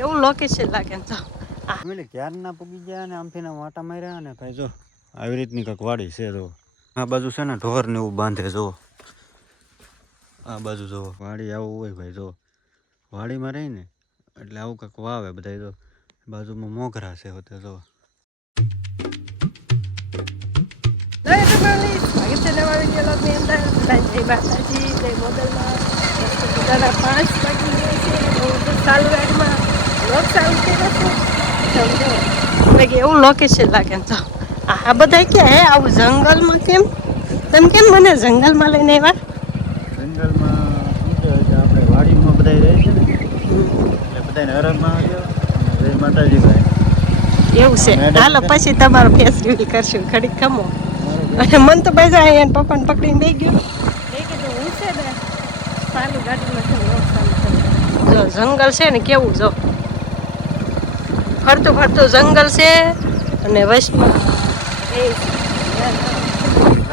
એવું લોકેશન લાગે ને તો એટલે ક્યારના પૂગી ગયા અને આમથી વાટા માર્યા ને ભાઈ જો આવી રીતની કંઈક વાડી છે જો. આ બાજુ છે ને ઢોર ને એવું બાંધે જો. આ બાજુ જો વાડી આવું હોય ભાઈ જો. વાડીમાં રહીને એટલે આવું કંઈક વાવે બધા જો. બાજુમાં મોગરા છે હોતે જો. જય માતાજી જય મોગલમાં. પાંચ વાગી ગયા છે. હું તો ચાલુ લોક ચાલુ કર્યો છે તો જો લાગે એવું લોકેશન લાગે તો. આ બધા કે હે આવું જંગલમાં કેમ? તમે કેમ મને જંગલમાં લઈને આવ્યા? જંગલમાં આપણે વાડીમાં બધા રહે છે ને. એટલે બધાને હરમમાં આવ્યો જય માતાજી ભાઈ એવું છે. હાલો પછી તમારો ફેસ રિવીલ કરશું. ખડી ખમો. અને મન તો ભાઈ અહીંયા પપ્પાને પકડીને બે ગયો એ કીધું હું છે ને ચાલુ ગાડીમાં છે ને લોક ચાલુ કર્યું. જો જંગલ છે ને કેવું જો? ફરતું ફરતું જંગલ છે અને વૈષ્ણવ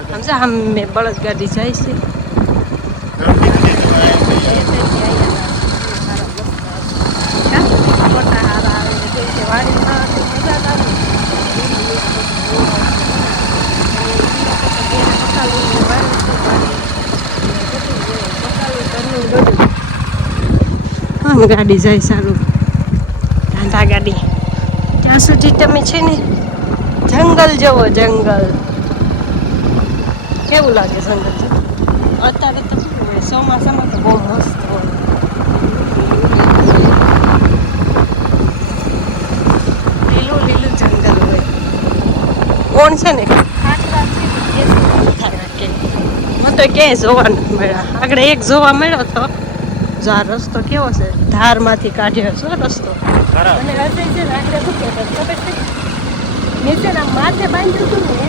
સમજા અમે બળદગાડી બળદ ગાડી જાય છે એ તઈથી આયા કા? ફોટા હારા આવે ને કેવી છે વાડીમાં તો મજા જ આવે આમ ગાડી જાય સારું. ટાંટા ગાડી. ત્યાં સુધી તમે છે ને જંગલ જવો જંગલ. કેવું લાગે જંગલ અત્યારે તો ચોમાસામાં તો બહુ મસ્ત હોય. લીલું લીલું જંગલ હોય. કોણ છે ને? મને તો ક્યાંય જોવા નથી મળ્યા. આગળ એક જોવા મળ્યો તો. જો આ રસ્તો કેવો છે? ધારમાંથી કાઢ્યો છે રસ્તો. અને અજય છે ને આગળ શું કહેતો ખબર છે? નીચેના માથે બાંધ્યું હતું ને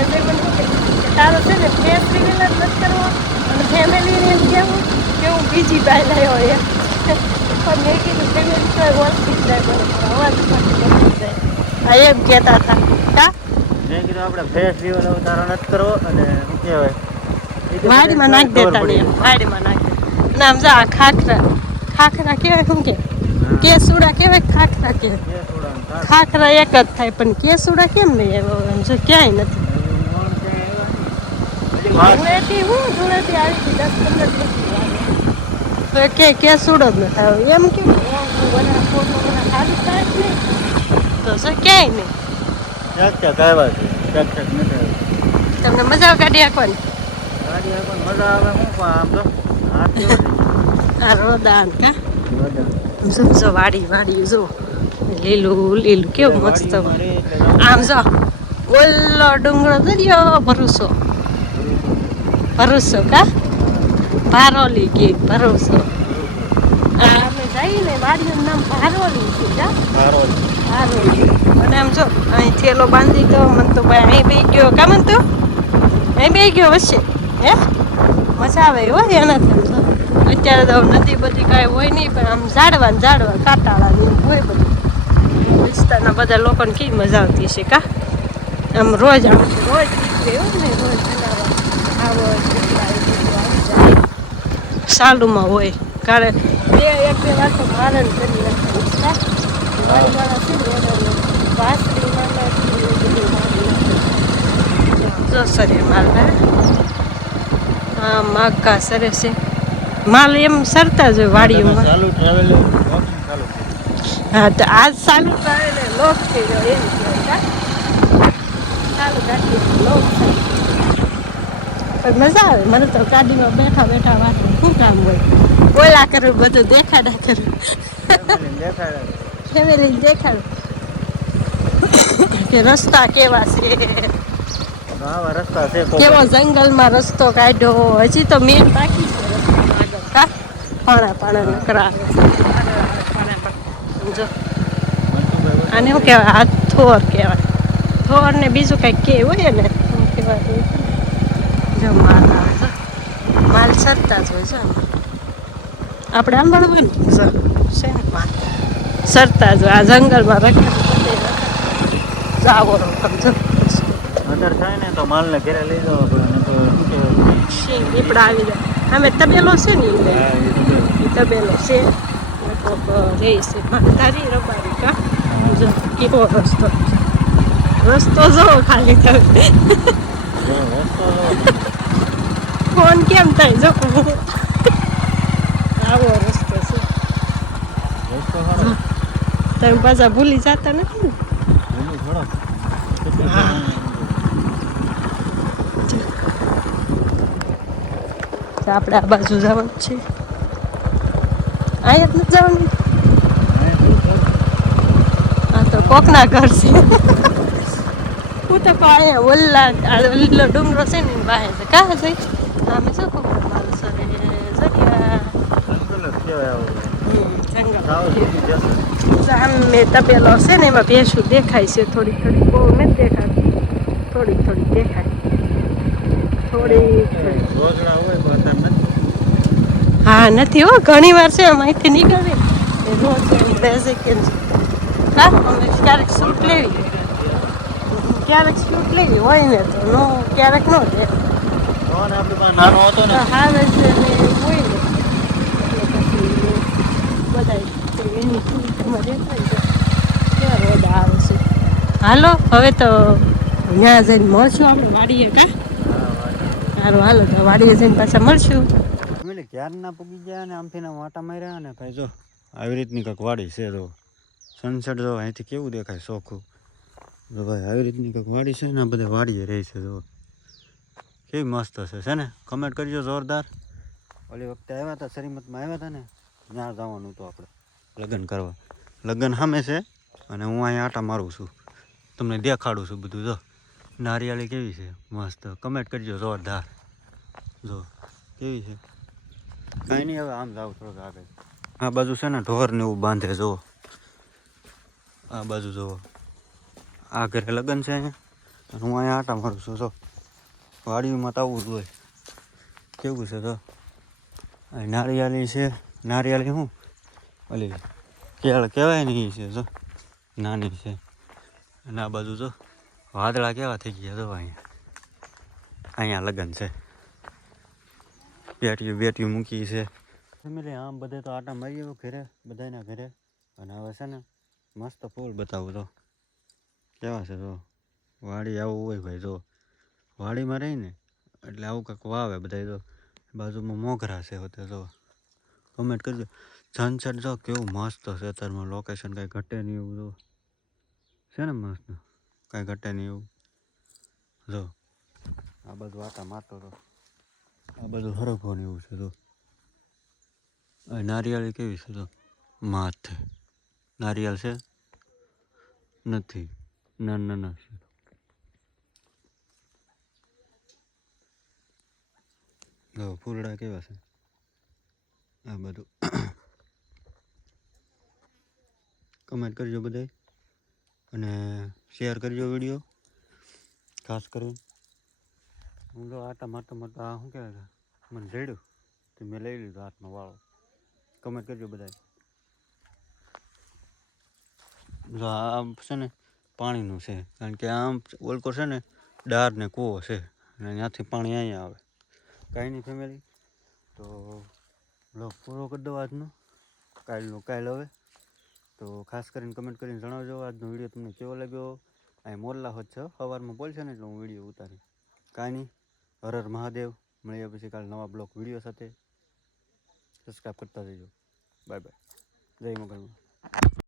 અજય મને શું તારો છે ને ફેસ રિવીલ જ નથી કરવો. અને ફેમિલીને એમ કહેવું કે હું બીજી બાઈ લાવ્યો એમ. પણ મેં કીધું ફેમિલી તો ઓળખી જ જાય મને અવાજ પાછી ઓળખી જાય આ એમ કહેતા હતા. કા? મેં કીધું આપણે ફેસ રિવલ તારો નથી કરવો. અને શું કહેવાય? એ વાડીમાં નાખી દેતા વાડીમાં નાખી દેતા છે આ ખાખરા. ખાખરા કહેવાય શું કે. કેસુડા કહેવાય કે ખાખરા ખાસ. ખાખરા. એક જ થાય પણ કેસુડા કેમ નહીં આવ્યો એમ છે ક્યાંય નથી. ધૂળેટી હું? ધૂળેટી આવી હતી દસ પંદર દિવસ તો કે કેસુડો જ નથી આવ્યો. એમ કેમ સારું તો શું ક્યાંય નહીં. તમને મજા આવે ગાડી હાંકવાની? ગાડી મજા આવે હું આમ તો આ રોદાન કા? ગયો? જો વાડી વાડી જો. લીલું લીલું કેવું મસ્ત આમ જો ઓલ્લો ડુંગળો દરિયો ભરૂસો. ભરૂસો કા? ભારોલી કે ભરૂસો. અમે જઈને વાડીનું નામ ભારોલી છે ભારોલી. અને આમ જો અહીં થેલો બાંધી તો મન તો ભાઈ અહીં બે ગયો. કા મન તો? અહીં બે ગયો વચ્ચે હે? મજા આવે હો એનાથી અત્યારે તો નદી બધી કાંઈ હોય નહીં, પણ આમ ઝાડવા ઝાડવા, કાંટાળા હોય બધું. વિસ્તારના બધા લોકોને કેવી મજા આવતી છે કા? આમ રોજ આમ રોજ ને, રોજ આવો. સાલુમાં હોય. કારણ બે એક બે વાર તો મારણ કરી નાખે મારી સરે માલ હે માકા સરે છે. માલ એમ સરતા જ હોય વાડીઓમાં. ચાલુ ટ્રાવેલ. હા તો આજ ચાલુ ટ્રાવેલ લોક થઈ ગયો એમ ચાલુ ગાડી લોક પણ મજા આવે મને તો ગાડીમાં બેઠા બેઠા વાત શું કામ હોય? બોલા કરું બધું દેખાડા કરું. ફેમિલી દેખાડું. કે રસ્તા કેવા છે તો આવા રસ્તા છે કોક. કેવો જંગલમાં રસ્તો કાઢ્યો હજી તો મેન બાકી છે પાણા પાણા નકરા. જો. આને શું કહેવાય? આ થોર કહેવાય. થોર ને બીજું કંઈક કે હોય ને કહેવાય જો માલ માલ સરતા જ હોય છે આપણે આમ વળવું ને છે ને માલ. સરતા જ આ જંગલમાં રખડ જાવો સમજો અત્યારે થાય ને તો માલને ઘરે લઈ જવો પડે દીપડા આવી જાય. અમે તબેલો છે ને એ તબેલો છે. છે માલધારી રબારી કા? કેવો રસ્તો રસ્તો જો ખાલી તમે. ફોન કેમ થાય? જો. આવો રસ્તો છે. તમે પાછા ભૂલી જતા નથી ને? આપણે આ બાજુ જવાનું છે. અહીંયા નથી જવાનું? હા તો કોકના ઘર છે. હું તો કહું અહીંયા ઓલ્લા આ ઓલ્લો ડુંગરો છે ને પાસે છે. કાં જઈ અમે શું કહું? માણસો તપેલો છે ને એમાં ભેંસું દેખાય છે થોડીક થોડીક. બહુ નથી દેખાતી. થોડીક થોડીક દેખાય. થોડીક થોડીક. હા નથી હો ઘણી વાર છે અહીંથી નીકળે એ રોજ બેસે કે હા અમે ક્યારેક શૂટ લેવી. ક્યારેક શૂટ લેવી હોય ને તો નો ક્યારેક નો લે નાનો હતો ને. હા હોય ને. બધા એની શૂટમાં દેખાય કેવા રોડા આવે છે. હાલો હવે તો ત્યાં જઈને મળશું આપણે વાડીએ કા? સારું હાલો તો વાડીએ જઈને પાછા મળશું. એટલે ક્યારના પૂગી ગયા અને આમથીના વાટા માર્યા ને ભાઈ જો, આવી રીતની કંઈક વાડી છે તો સનસેટ જો અહીંથી કેવું દેખાય ચોખ્ખું. જો ભાઈ, આવી રીતની કંઈક વાડી છે ને, આ બધા વાડીએ રહે છે જો. કેવી મસ્ત છે છે ને? કમેન્ટ કરજો જોરદાર. ઓલી વખતે આવ્યા હતા, શ્રીમતમાં આવ્યા હતા ને, ત્યાં જવાનું હતું આપણે, લગ્ન કરવા. લગ્ન સામે છે અને હું અહીંયા આટા મારું છું. તમને દેખાડું છું બધું, જો. નારિયેળી કેવી છે, મસ્ત. કમેન્ટ કરજો જોરદાર. જો, કેવી છે? કાંઈ નહીં, હવે આમ જાવ થોડોક આગળ. આ બાજુ છે ને, ઢોર ને એવું બાંધે, જુઓ. આ બાજુ જુઓ. આ ઘરે લગ્ન છે અહીંયા. હું અહીંયા આટા મારું છું, જો. વાડીમાં તાવું જ હોય. કેવું છે તો નારિયેળી છે. નારિયેળી શું ઓલી કેળ કહેવાય ને એ છે, જો. નાની છે. અને આ બાજુ, જો. વાદળા કેવા થઈ ગયા, જો, અહીંયા. અહીંયા લગ્ન છે. પેટીયું બેટીયું મૂકી છે. ફેમિલી, આમ બધે તો આટા મારી ગયો ઘરે બધાના ઘરે. અને હવે છે ને, મસ્ત ફૂલ બતાવું તો. કેવા છે તો? વાડી આવું હોય ભાઈ તો. વાડીમાં રહી ને, એટલે આવું કંઈક વાવે બધા તો. બાજુમાં મોગરા છે હોતે તો. કમેન્ટ કરજો. સનસેટ જો કેવું મસ્ત છે અત્યારમાં લોકેશન કાંઈ ઘટે નહીં એવું જો છે ને મસ્ત? કાંઈ ઘટે નહીં એવું. જો. આ બધું આટા મારતો તો. આ બધું હરખવાનું એવું છે તો? નારિયેળ કેવી છે તો? માથે. નારિયેળ છે? નથી. ના ના ના, છે. તો ફૂલડા કેવા છે? આ બધું કમેન્ટ કરજો બધાય. અને શેર કરજો વીડિયો. ખાસ કરીને. હું તો આટા મારતા મારતા આ શું કહેવાય મને રેડ્યું તો મેં લઈ લીધો હાથમાં વાળો. કમેન્ટ કરજો બધાએ જો આમ છે ને પાણીનું છે, કારણ કે આમ ઓલકો છે ને ડાર ને કૂવો છે, અને ત્યાંથી પાણી અહીંયા આવે. કાંઈ નહીં ફેમિલી તો બ્લોગ પૂરો કરી દો આજનો. કાલનો કાલ હવે. તો ખાસ કરીને કમેન્ટ કરીને જણાવજો આજનો વીડિયો તમને કેવો લાગ્યો. અહીં મોરલા હોત છે સવારમાં બોલશે ને એટલે હું વીડિયો ઉતારી કાંઈ નહીં. હર હર મહાદેવ. મળીએ પછી કાલે નવા બ્લોક વીડિયો સાથે. સબસ્ક્રાઈબ કરતા જજો બાય બાય જય મોગલમાં